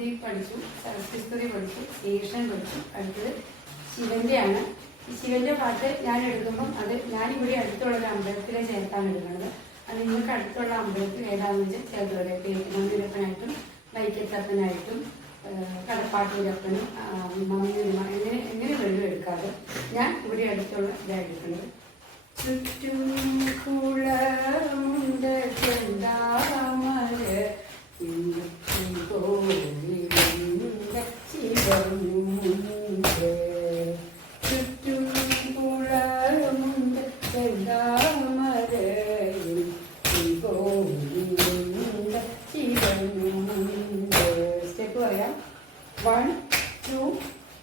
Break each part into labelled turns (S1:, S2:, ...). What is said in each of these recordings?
S1: സരസ്വതി പഠിച്ചു സരസ്വതി പഠിച്ചു ശ്രീകൃഷ്ണൻ പഠിച്ചു. അടുത്തത് ശിവന്റെയാണ്. ഈ ശിവന്റെ പാട്ട് ഞാൻ എടുക്കുമ്പം അത് ഞാനിവിടെ അടുത്തുള്ള ഒരു അമ്പലത്തിലെ ചേർത്താണ് എടുക്കുന്നത്. അത് നിങ്ങൾക്ക് അടുത്തുള്ള അമ്പലത്തിൽ ഏതാണെന്ന് വെച്ചാൽ ചേർത്ത് വരെ പേരുമാനൂരപ്പനായിട്ടും വൈക്കത്തപ്പനായിട്ടും കടപ്പാട്ടൂരപ്പനും മമ്മിയൂരുമ എങ്ങനെ എങ്ങനെ വെള്ളം എടുക്കാതെ ഞാൻ ഇവിടെ അടുത്തുള്ള ഇതാണ് എടുക്കുന്നത്. ചുറ്റും കുളമുണ്ട് ചെന്താമര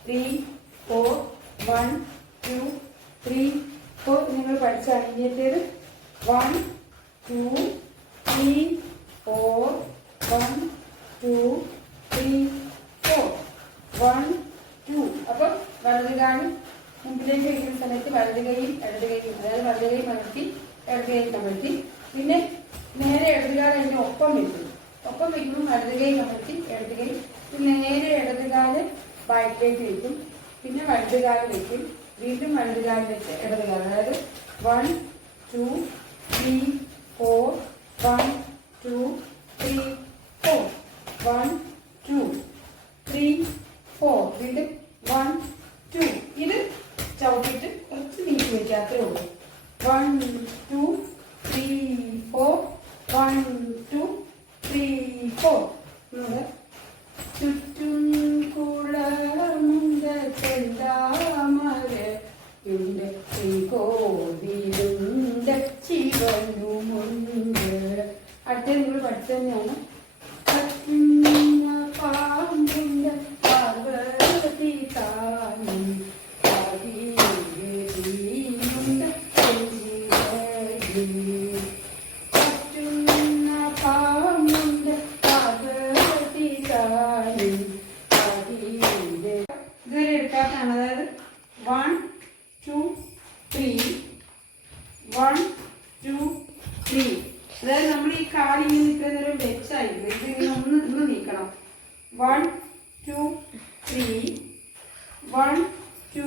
S1: three four one two three four നിങ്ങൾ പഠിച്ച അണിഞ്ഞിട്ടത് one two three four one two three four one two അപ്പം വലത് കാലും മുമ്പിലേക്ക് വയ്ക്കുന്ന സമയത്ത് വലത് കൈയും ഇടത് കൈയും അതായത് വലത് കൈ മലർത്തി ഇടത് കൈ കമഴ്ത്തി പിന്നെ നേരെ ഇടതുകാലം അതിന്റെ ഒപ്പം വെക്കും ഒപ്പം വെക്കുമ്പോൾ വലത് കൈ കമഴ്ത്തി ഇടത് കൈ. നേരെ ഇടതുകാൽ ബാക്കിലേക്ക് വെക്കും പിന്നെ വലതുകാൽ വെക്കും വീണ്ടും വലതുകാൽ വെച്ച് ഇടതുക അതായത് one two three four one two three four one two three four വീണ്ടും വൺ ടു ഇത് ചവിട്ടിയിട്ട് കുറച്ച് നീക്കി വയ്ക്കാത്തേ ഉള്ളൂ. One two three four one two three four നമ്മൾ ചുറ്റും ചെന്താമര ഉണ്ട് കോവിലുണ്ട് ശിവനുമുണ്ട് അടുത്ത നിങ്ങൾ പഠിച്ചു തന്നെയാണ് പാമ്പുണ്ട് പാർവതി താനും ആദിദേവിയുണ്ട് എടുക്കാത്തതാണ് അതായത് one two three one two three അതായത് നമ്മൾ ഈ കാലിങ്ങനെ നിൽക്കുന്ന ഒരു വെച്ചായിരിക്കും ഇതിങ്ങനെ ഒന്ന് ഇന്ന് നീക്കണം. One two three one two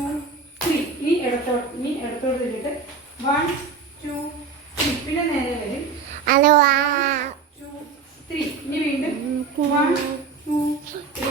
S1: three ഇനി ഇടത്തോട്ട് ഇനി ഇടത്തോട്ട് തിരിച്ചിട്ട് വൺ ടു ത്രീ പിന്നെ നേരെ വരും.
S2: ഹലോ
S1: ടു ത്രീ ഇനി വീണ്ടും വൺ ടു ത്രീ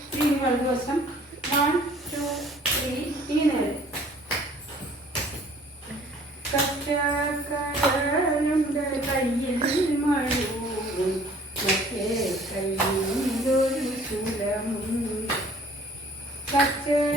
S1: കച്ചക്കടലുണ്ട് കയ്യിൽ മഴവും മറ്റേ കയ്യിലൊരു ചുലമുണ്ട് കച്ചക്കടലുണ്ട്